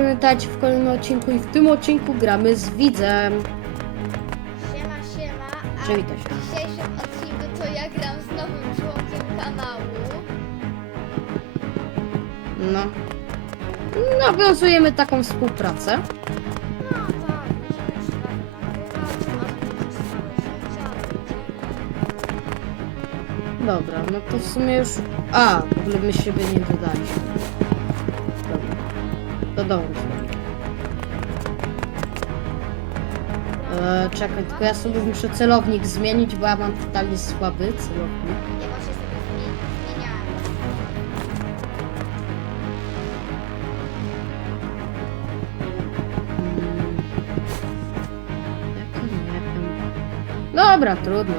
Witajcie w kolejnym odcinku i w tym odcinku gramy z widzem. Siema, siema. A Przywitaj się. w dzisiejszym odcinku to ja gram z nowym członkiem kanału. No. Nawiązujemy taką współpracę. No tak, będziemy razem nagrywać, to przez całe życie. Dobra, no to w sumie już... A, w ogóle my siebie nie dodaliśmy. Dołącz. Eee, czekaj, tylko ja sobie muszę celownik zmienić, bo ja mam totalnie słaby celownik. Ja właśnie sobie zmie- zmieniałem. Mm. Jaki nie wiem. Dobra, trudno.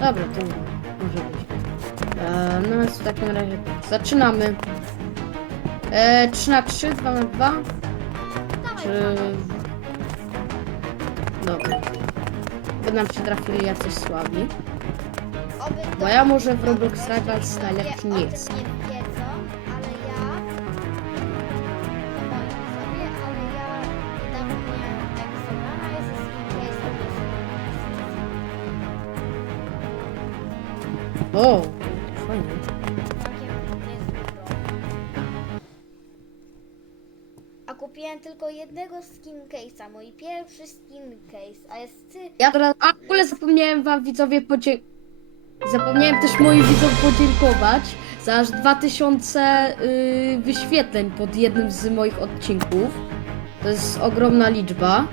Dobra, to może być. E, no więc w takim razie tak, zaczynamy. E, 3 na 3, 2 na 2. Dawaj, Czy... Dobra. By nam się trafili jacyś słabi. Oby Bo ja może w Roblox Rivals najlepszy nie o tylko jednego skin case'a, mój pierwszy skin case, a jest ty. Ja teraz, a w ogóle zapomniałem wam widzowie podzie... Zapomniałem też moim widzom podziękować za aż 2000 yy, wyświetleń pod jednym z moich odcinków. To jest ogromna liczba.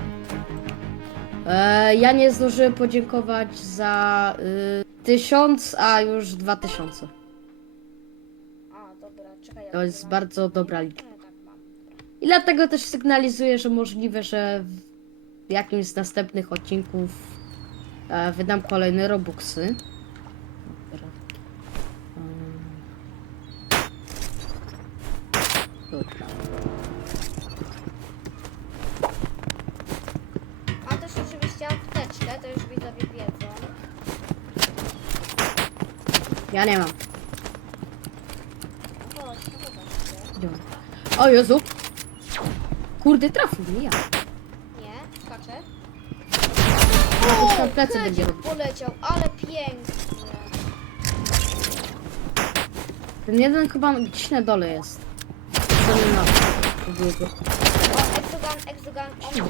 E, ja nie zdążyłem podziękować za y, 1000, a już 2000. A, dobra, czekaj. To jest bardzo dobra liczba. I dlatego też sygnalizuję, że możliwe, że w jakimś z następnych odcinków e, wydam kolejne robuxy. Dobra. Mm. Dobra. A też oczywiście apteczkę, to już widzowie wiedzą. Ja nie mam. Chodź, no zobaczcie. On? O Jezu! Kurde, trafił mnie ja. Nie, skaczę. Jakoś tam plecy będzie robił. poleciał, ale pięknie. Ten jeden chyba gdzieś na dole jest. To nie ma. Drugiego. O, exogun, exogun, o,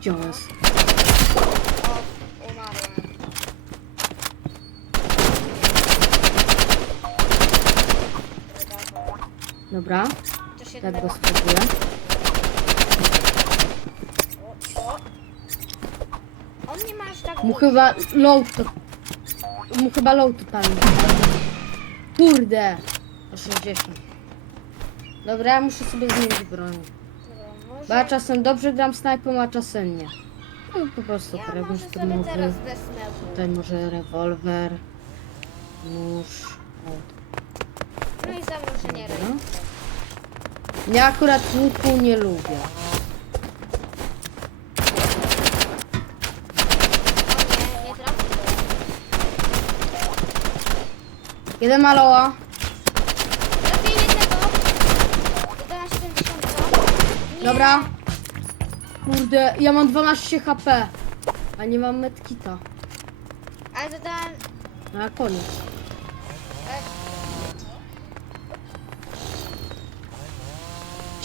Gdzie on jest? o, umarłem. Dobra, tak go spróbuję. On nie ma aż tak... Mu chyba low to... Mu chyba low totalnie. Kurde! O 60. Dobra, ja muszę sobie zmienić broń. Dobra. Bo ja czasem dobrze gram snajpą, a czasem nie. No po prostu Ja karabin może sobie szturmowy. teraz łuk. Tutaj może rewolwer. Nóż. O, No i zamrożenie ręki. Ja akurat łuku nie lubię. O nie, nie trafiłem. Jeden maloła. Trafię jednego. Jeden na 70. Nie. Dobra. Kurde, ja mam 12 HP. A nie mam medkita. Ale zadałem... A koniec. E,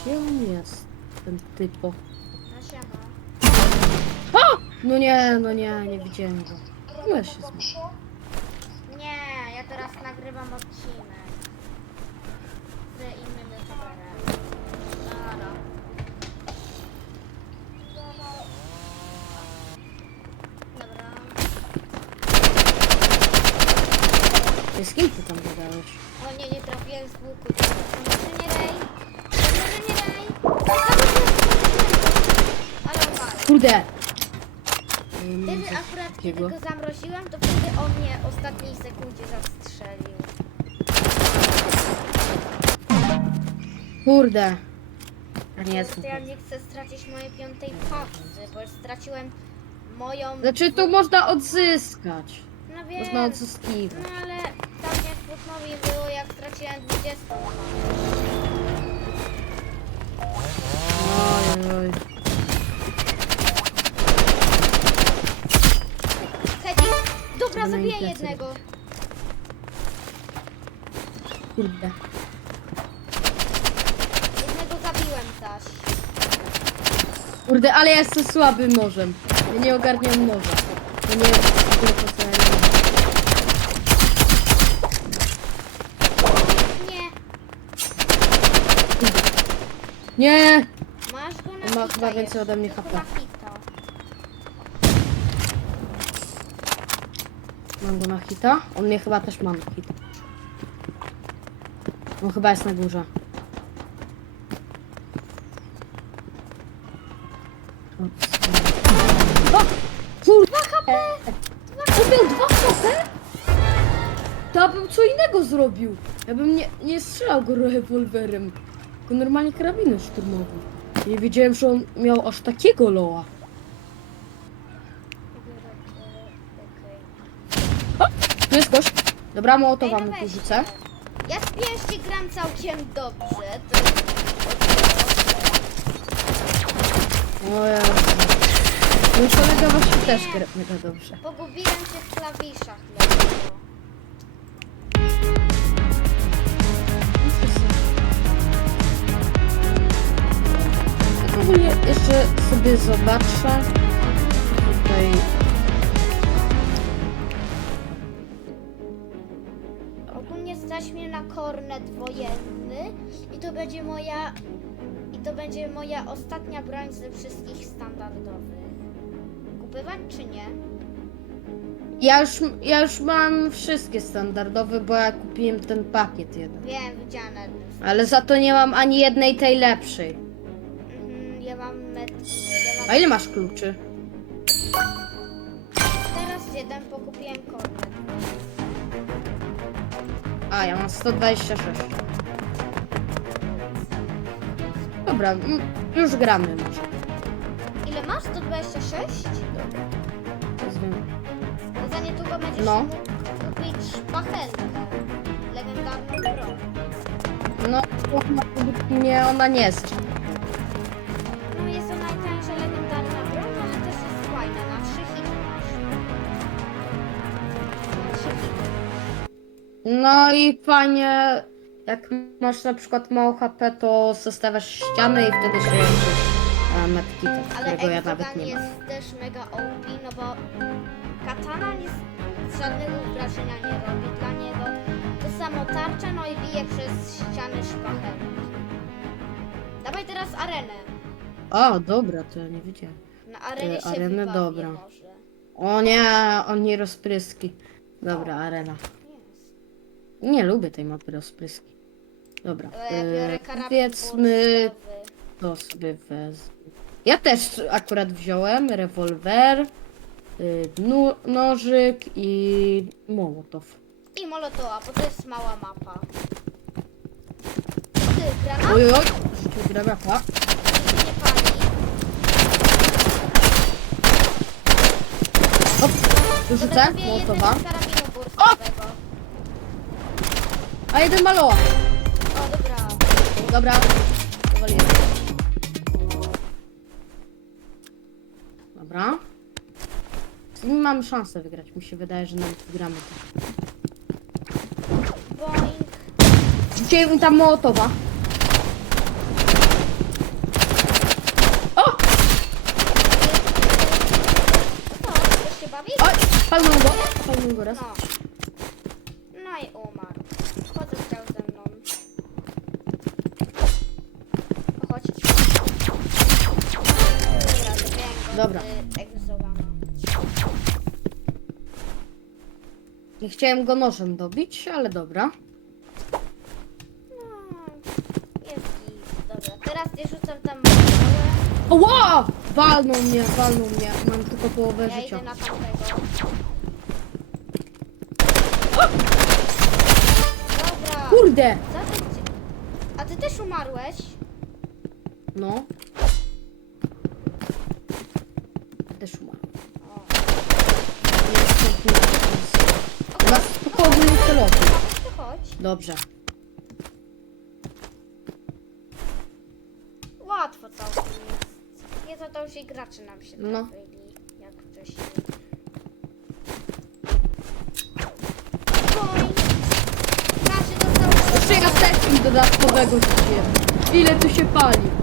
Gdzie on jest? Ten typo. na siano. O! No nie, no nie, nie widziałem go. No ja się zmienił. Nie, ja teraz nagrywam odcinek. Z innym youtuberem. Dobra. Z kim ty tam gadałeś? O nie, nie trafiłem z łuku. Kurde! Wtedy akurat kiedy go zamroziłem, to wtedy on mnie w ostatniej sekundzie zastrzelił. Kurde! A nie Jest, jest. ja nie chcę stracić mojej piątej pasy, bo już straciłem moją... Znaczy tu można odzyskać. No wiem. Można odzyskiwać. No ale tam smutno mi było jak straciłem 20. Oj, oj. Dobra, zabiję jednego. Kurde. Jednego zabiłem zaś. Kurde, ale ja jestem słabym nożem. Ja nie ogarniam noża. Ja nie w ogóle po co ja nie Nie, Nie! masz go na On ma hita chyba więcej jeszcze, ode mnie tylko HP. na hita. Mam go na hita. On mnie chyba też ma na hit. On chyba jest na górze. O! Kurwa HP! Miał dwa HP? To bym co innego zrobił. Ja bym nie, nie strzelał go rewolwerem. Tylko normalnie karabinem szturmowym. Nie wiedziałem, że on miał aż takiego loa. Biorę to, okej. Tu jest gość. Dobra, mołotowa mu no tu rzucę. Ja z pięści gram całkiem dobrze. To. O Jezu. Mój kolega właśnie też gra mega dobrze. Pogubiłem się w klawiszach dlatego. Ogólnie jeszcze sobie zobaczę. Będzie moja ostatnia broń ze wszystkich standardowych. Kupywać czy nie? Ja już, ja już mam wszystkie standardowe, bo ja kupiłem ten pakiet jeden. Wiem, na z- Ale za to nie mam ani jednej tej lepszej. Mhm, ja mam met... ja A mam... ile masz kluczy? Teraz jeden, bo kupiłem kornet. A, ja mam 126. Dobra, już gramy może. Ile masz? 126? Wezmę- Bo za niedługo będziesz No. mógł kupić szpachelkę. Legendarną broń. No, według mnie ona nie jest. No jest to najtańsza legendarna broń, ale też jest fajna. Na 3 hity masz. Na 3 hity. No i fajnie, jak masz na przykład mało HP, to zostawiasz ścianę i wtedy się leczysz medkitem, Ale którego ja nawet nie mam. jest też mega OP, no bo katana nic żadnego wrażenia nie robi dla niego. To samo tarcza, no i bije przez ściany szpachelki. Dawaj teraz arenę. O, dobra, to ja nie wiedziałem. Na arenie Ty, się arenę, wybawię dobra. może. O nie, oni rozpryski. Dobra, arena. Jest. Nie lubię tej mapy rozpryski. Dobra, To ja biorę e, powiedzmy, to sobie wezmę. Ja też akurat wziąłem rewolwer, y, nu- nożyk i mołotow. I molotowa, bo to jest mała mapa. Ty, granat? Oj, oj, rzucił granata. Nie pali. Hop, rzucę mołotowa. jednego karabinu bursztowego. A jeden maloła. Dobra. Dobra, powaliłem. Dobra. Z nim mamy szansę wygrać. Mi się wydaje, że nawet wygramy. to. Boing. Rzuciłem tam mołotowa. O! Co, chcesz się bawić? Oj, palnął go. Palnął go raz. No Dobra. Nie chciałem go nożem dobić, ale dobra. No, jest git. Dobra, teraz nie rzucam tam małe. Ła! Walnął mnie, walnął mnie. Mam tylko połowę Ja życia. idę na tamtego. Dobra. Kurde! Chci- A ty też umarłeś? No. Też umarł. O. Nie, stąd nie- tylko ogólnie celowy. To chodź. Dobrze. Łatwo całkiem jest. Nie to to już i gracze nam się No. trafili, jak wcześniej. Oj! Każdy dostał... Jeszcze ja też dodatkowego rzuciłem. Ile tu się pali?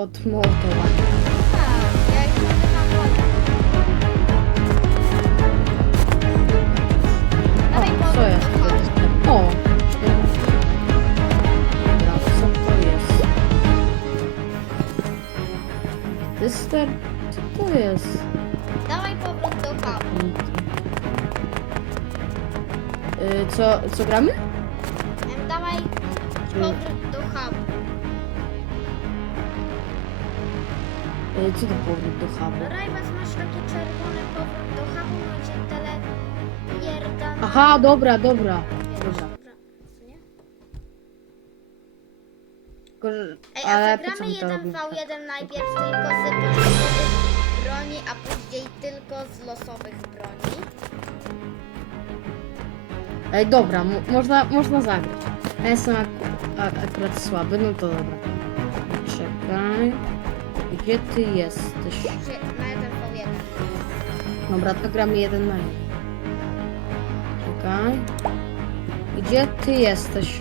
Od. Dawaj O, co jest? O. Dobra, co to jest? Dyster? Co to jest? Dawaj powrót do chaosu. Y, co, co gramy? Co to powrót do hubu? Rajwas masz taki czerwony powrót do hubu, no cię tele pierda na... Aha, dobra, dobra. Dobra. Tylko, że- Ej, a ale po co zagramy my to robimy? 1v1 najpierw tylko z podstawowych broni, a później tylko z losowych broni. Ej, dobra, mo- można, można zagrać. Ja jestem ak a, akurat słaby, no to dobra. Czekaj. Gdzie ty jesteś? Na 1v1. Dobra, to gramy jeden na jeden. Czekaj. Gdzie ty jesteś?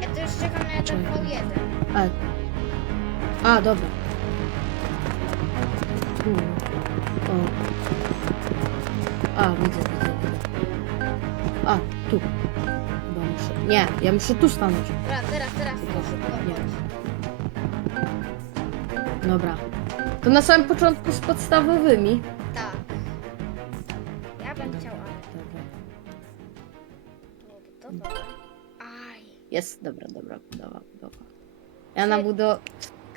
Ja to już czekam na 1v1. A, a dobra. Hmm. O. A, widzę, widzę, widzę. A, tu. Muszę. Nie, ja muszę tu stanąć. Dobra, teraz, teraz, to szybko Nie. chodź. Dobra. To na samym początku z podstawowymi. Tak. Ja bym chciał, ale Dobra. to. Aj. Jest, dobra, dobra, budowa, budowa. Ja na, budo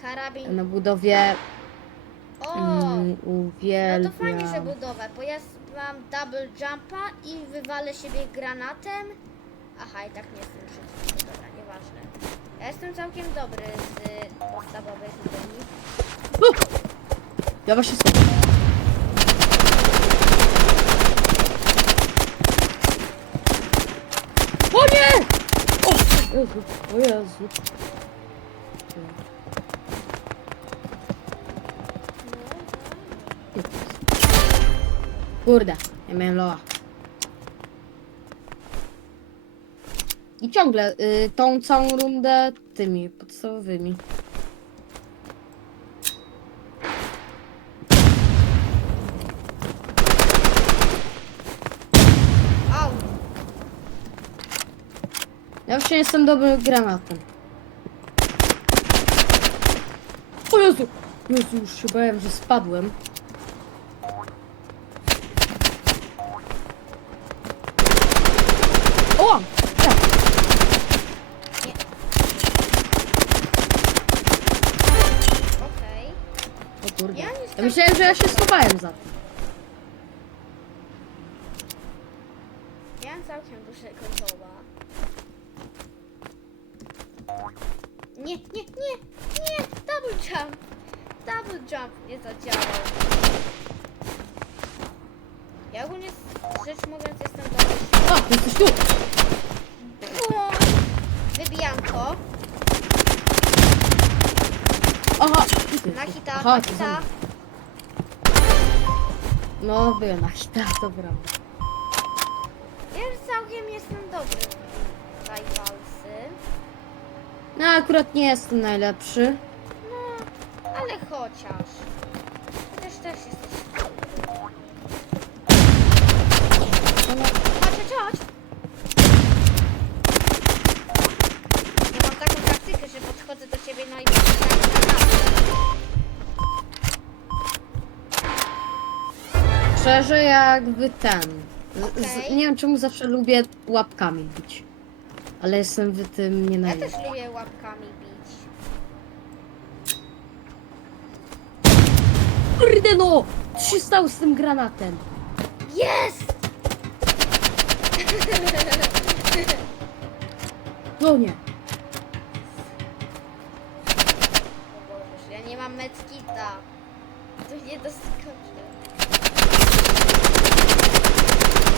Karabin. na budowie O! mm, No uwielbiam. to fajnie, że budowę, bo ja s- mam double jumpa i wywalę siebie granatem. Aha, i tak nie jestem szybki, no dobra, nieważne. Ja jestem całkiem dobry z y, podstawowych. Uh! Ja właśnie sobie. O nie! O Jezu, o Jezu. Kurde, ja miałem loa. I ciągle y, tą całą rundę tymi podstawowymi. Au! Ja właśnie jestem dobrym granatem. O Jezu! Jezu, już się bałem, że spadłem. O! Ja. Okej. O kurde. Ja Ja myślałem, że ja się schowałem za tym. Miałem całkiem dużego loła. Nie, nie, nie, nie! Double jump! Double jump nie zadziałał. Ja ogólnie rzecz mówiąc jestem dobry. A, jesteś tu! O, Wybijam to. Aha! tu ty Na jesteś. hita, Aha, na to hita. za- No, byłem na hita, to prawda. Ja już całkiem jestem dobry w rajwalsy. No, akurat nie jestem najlepszy. No, ale chociaż. Szczerze jakby ten. Z, z, Okej. nie wiem czemu zawsze lubię łapkami bić. Ale jestem w tym nie Ja najlepszy. też lubię łapkami bić. Kurde no! Co się stało z tym granatem? Jest! No nie.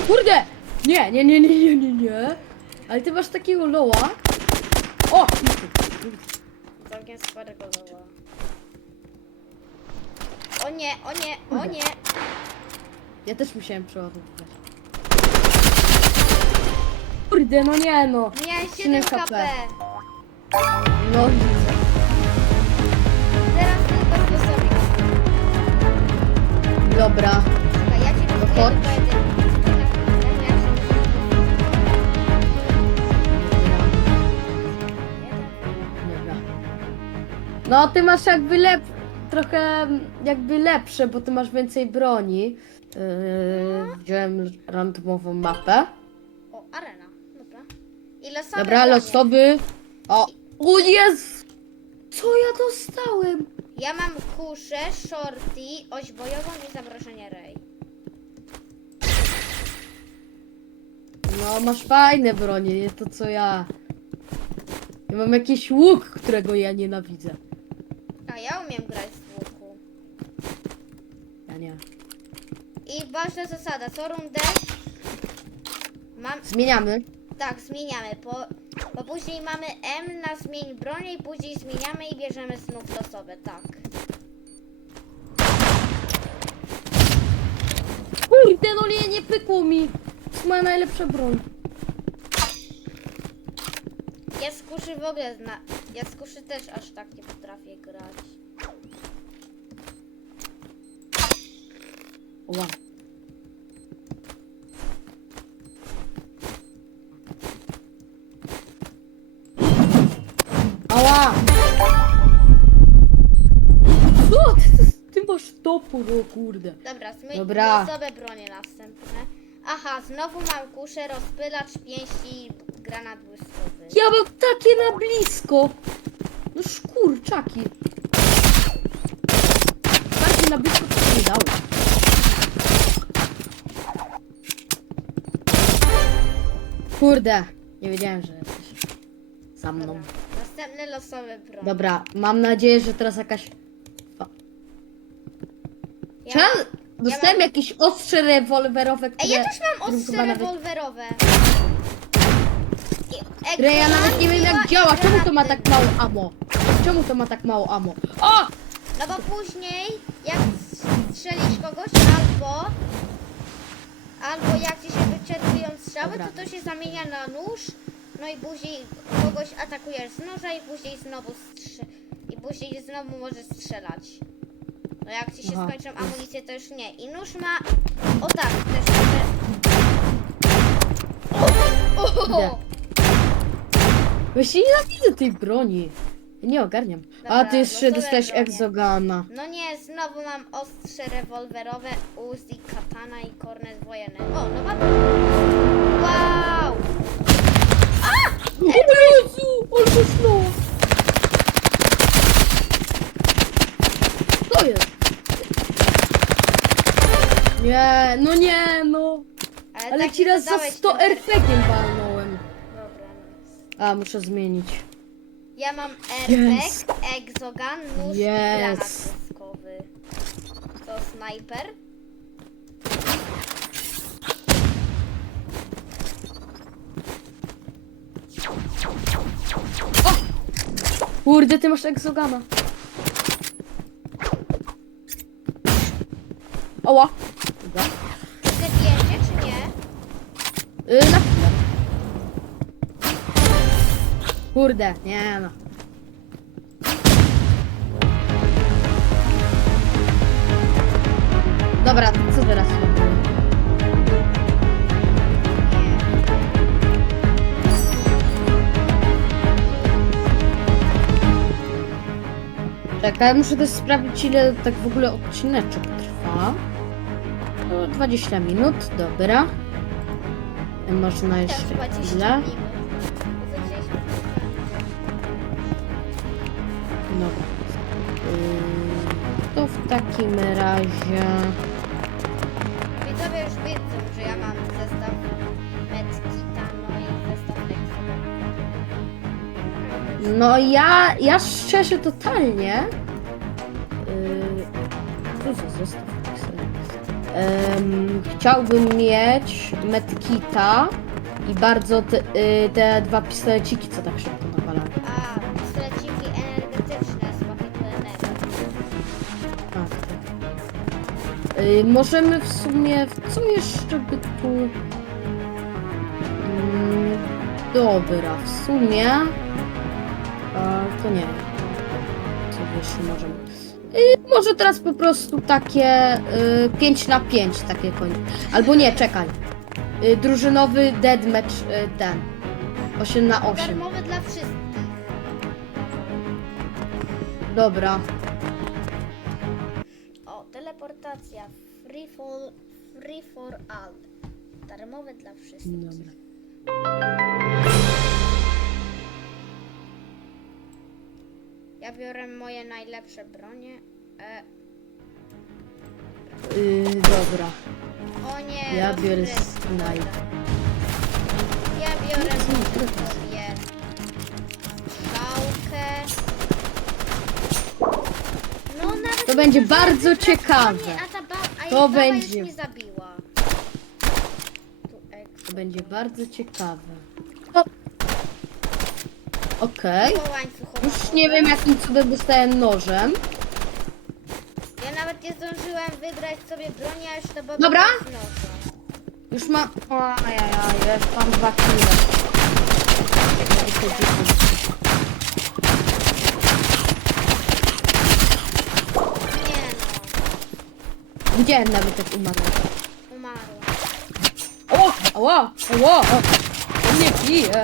Kurde! Nie, nie, nie, nie, nie, nie, nie. Ale ty masz takiego loła. O! Całkiem sporego loła. O nie, o nie, o nie. Ja też musiałem przeładowywać. Kurde, no nie no. Miałem 7 7 HP. No widzę. Teraz tylko. Dobra. Czekaj, ja ci No ty masz jakby lep... trochę jakby lepsze, bo ty masz więcej broni. Yy, wziąłem randomową mapę. O, arena. Dobra. I losowe Dobra, losowy. O! O jest! Co ja dostałem? Ja mam kuszę, shorty, oś bojową i zamrożenie ray. No, masz fajne bronie, nie to co ja. Ja mam jakiś łuk, którego ja nienawidzę. A ja umiem grać z łuku. Ja nie. I ważna zasada, co rundę mam... Zmieniamy. Tak, zmieniamy, bo, bo później mamy M na zmień bronię i później zmieniamy i bierzemy znów losowe, tak. Kurde, no nie, nie pykło mi. To jest moja najlepsza broń. Ja z kuszy w ogóle zna... Ja z kuszy też aż tak nie potrafię grać. Wow. Ała! Co? Ty, ty masz topór, o kurde. Dobra, zmy... Dobra. losowe bronie następne. Aha, znowu mam kuszę, rozpylacz, pięści i granat błyskowy. Ja mam takie na blisko. No szkurczaki. Takie na blisko to nie dało. Kurde, nie wiedziałem, że jesteś za mną. Dobra. Następne losowe bronie. Dobra, mam nadzieję, że teraz jakaś... Ja mam- dostałem mam- jakieś ostrze rewolwerowe, które... Ej, ja też mam którym ostrze chyba nawet- rewolwerowe. I- Które ja nawet nie wiem jak działa. Czemu to ma tak mało amo? Czemu to ma tak mało amo? O! No bo później, jak strzelisz kogoś, albo albo jak ci się wyczerpują strzały, Dobra. to to się zamienia na nóż, no i później kogoś atakujesz z noża i później znowu strze- i później znowu możesz strzelać. No jak ci się Aha. skończą amunicje, to już nie. I nóż ma, o tak, też. O, Idę. o, Właśnie nienawidzę tej broni. Nie ogarniam. A Dobra, ty jeszcze losowe dostałeś bronie. egzogana. No nie, znowu mam ostrze rewolwerowe, Uzi, katana i kornet wojenny. O, nowa. Wow! O Jezu! Ale to szło! Co jest? Nie, no nie, no. Ale tak ci nie raz za dodałeś 100 ten- RPG-iem walnąłem. Dobra, no. A, muszę zmienić. Ja mam airbag, Yes. exogan, nóż i Yes. błyskowy. To snajper. Kurde, ty masz egzogana. Oła. Dobra. Chcę zdjęcie, czy nie? Y, na chwilę. Kurde, nie no. Dobra, co teraz. Czekaj, muszę też sprawdzić ile tak w ogóle odcineczek trwa. No, 20 minut, dobra. Można jeszcze 20 chwilę. Dobra. Yy, to w takim razie... Widzowie już wiedzą, że ja mam zestaw Medkita, no i zestaw Lexowa. No ja, ja szczerze totalnie... Yy, co za zestaw Em, Chciałbym mieć medkita i bardzo te, y, te dwa pistoleciki, co tak szybko nawalają. A, pistoleciki energetyczne z pakietu energii. Tak, tak. Y, możemy w sumie, co jeszcze by tu... Mm, dobra, w sumie... A, to nie wiem. Co jeszcze możemy... Y, może teraz po prostu takie y, 5 na 5 takie koń. Albo nie, czekaj. Y, drużynowy deadmatch y, ten. 8 na 8. Darmowy dla wszystkich. Dobra. O, teleportacja. Free for, free for all. Darmowy dla wszystkich. Dobra. Biorę moje najlepsze bronie. E, Y, dobra. o nie, Ja biorę rozgryzł sniper. wodę. Ja biorę może sobie. No, nawet To będzie bardzo wybrać ciekawe. A ta ba- a jej To baba będzie. już mi zabiła. Tu. To będzie bardzo ciekawe. Okej. Po łańcuchu Już nie wiem jakim cudem dostałem nożem. Ja nawet nie zdążyłem wybrać sobie broni, a już to baba Dobra. noża. Już mam... Ajajaj, już mam dwa kile. Nie no, Widziałem nawet jak umarł. umarła. O! Ała! Ała! To mnie bije!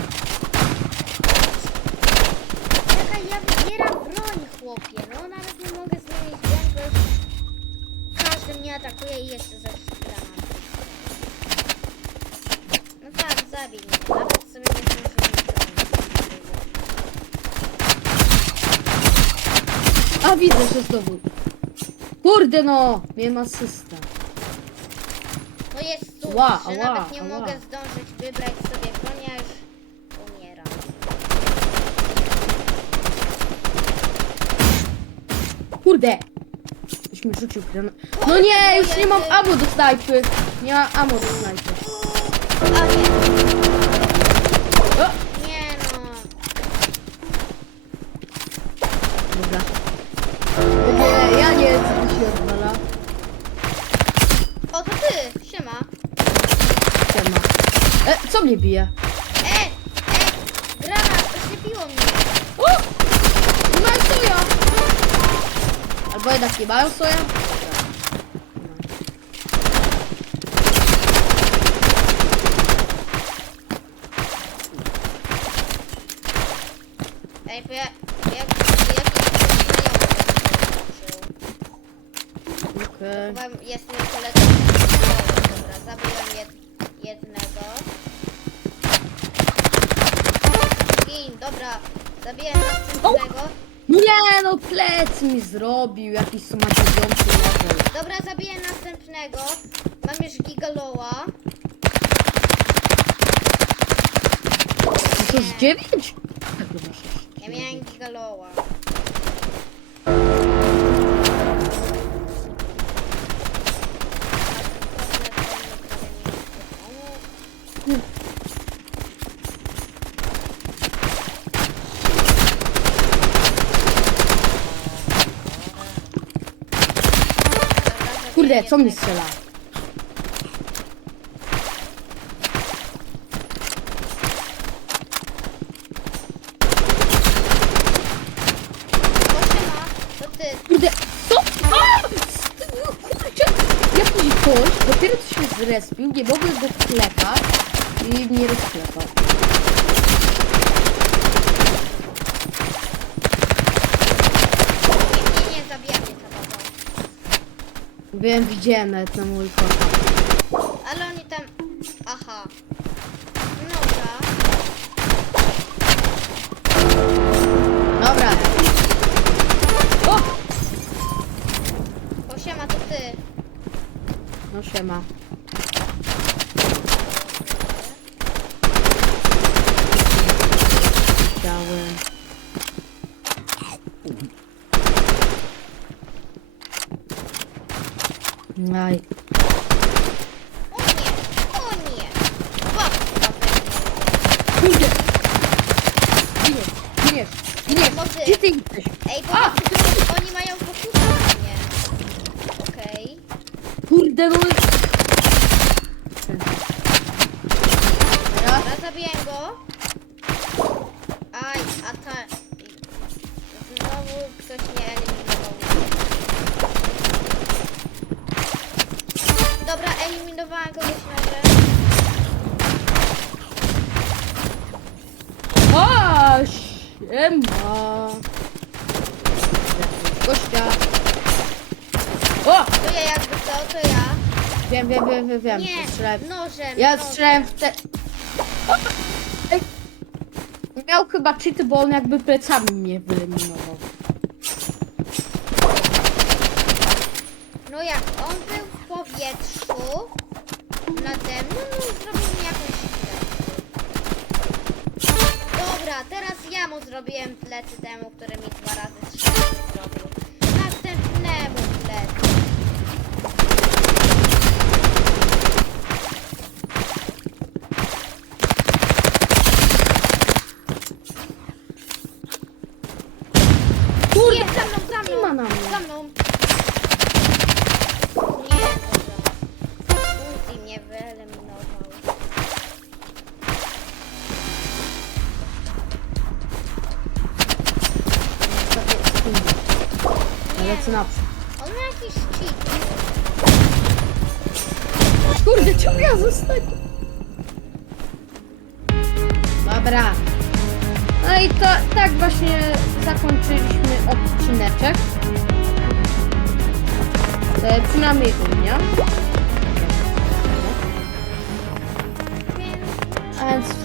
Kurde no! Miałem asystę. To jest cud, Ła, że ała, nawet nie ała. mogę zdążyć wybrać sobie broni, a już umieram. Kurde! Ktoś mi rzucił granat. No nie, już nie mam ammo do snajpy. Nie mam ammo do snajpy. A nie, убија. Е, е, гранат, се пивам. О! Имај соја. Албо е да ти бајам соја. No plec mi zrobił, jakiś sumaczujący level. Dobra, zabiję następnego. Mam już gigaloa. No to z dziewięć? Tak, no masz Ja miałem co mnie strzela? Siema, to ty. Co? A! No Kurczę, jakiś gość dopiero co się zrespił, nie mogłem go wklepać i mnie rozklepał. Wiem, widziałem nawet na kont. Ale oni tam... Aha. Dobra. Dobra. O! O, siema, to ty. No siema. Chciałem. Aj. O nie, o nie. Babka Kurde! Giniesz, giniesz, giniesz! Może- Gdzie ty jesteś? Ej, bo A! oni mają fokusa na mnie. Okej. Kurde, no... Wiem, wiem, wiem, wiem. Nie, Strzelałem. nożem. Ja nożem. strzelałem w te... Ej. Miał chyba cheaty, bo on jakby plecami mnie wyeliminował. No jak on był w powietrzu nade mną, no zrobił mi jakąś źle. Dobra, teraz ja mu zrobiłem plecy temu, który mi dwa razy strzał zrobił. Następnemu plecy.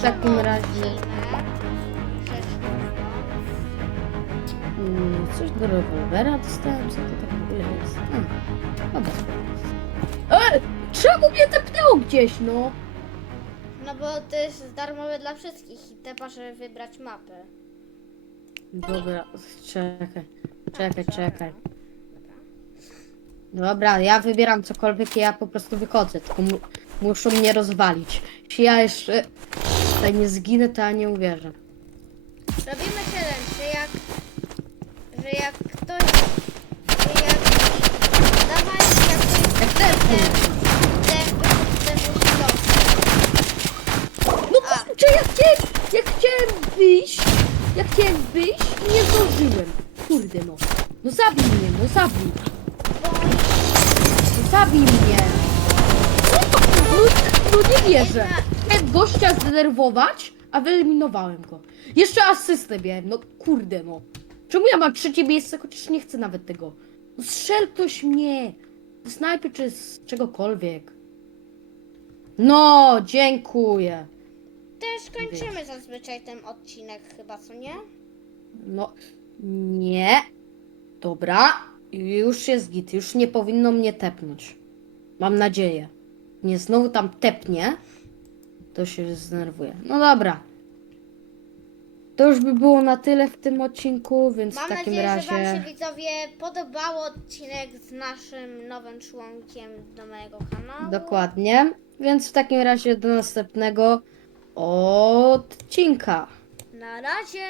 Takim razie mm, coś do rewolwera dostałem. Co to tak w ogóle jest? Hmm. Bez E, czemu mnie tepnęło gdzieś, no? No bo to jest darmowe dla wszystkich i trzeba, żeby wybrać mapę. Dobra, czekaj. Czekaj, Dobra. czekaj. Dobra. Dobra, ja wybieram cokolwiek i ja po prostu wychodzę, tylko mu muszą mnie rozwalić. Jeśli ja jeszcze tutaj nie zginę, to ja nie uwierzę. Robimy challenge, że jak, że jak ktoś, że jak, dawaj, jak ktoś Jak ten, ten. No kurczę, ja chciałem, wyjść, jak chciałem wyjść i nie zdążyłem. Kurde no. No zabij mnie, no zabij. No zabij mnie. No, no nie wierzę. Chciałem gościa zdenerwować, a wyeliminowałem go. Jeszcze asystę miałem, no kurde no. Czemu ja mam trzecie miejsce, chociaż nie chcę nawet tego. No strzel ktoś mnie. Z snajpy czy z czegokolwiek. No, dziękuję. też kończymy zazwyczaj ten odcinek chyba, co nie? No, nie. Dobra, już jest git, już nie powinno mnie tepnąć. Mam nadzieję. Nie znowu tam tepnie, to się zdenerwuje. No dobra. To już by było na tyle w tym odcinku, więc Mam w takim nadzieję, razie. że Wam się widzowie podobało odcinek z naszym nowym członkiem do mojego kanału. Dokładnie. Więc w takim razie do następnego odcinka. Na razie!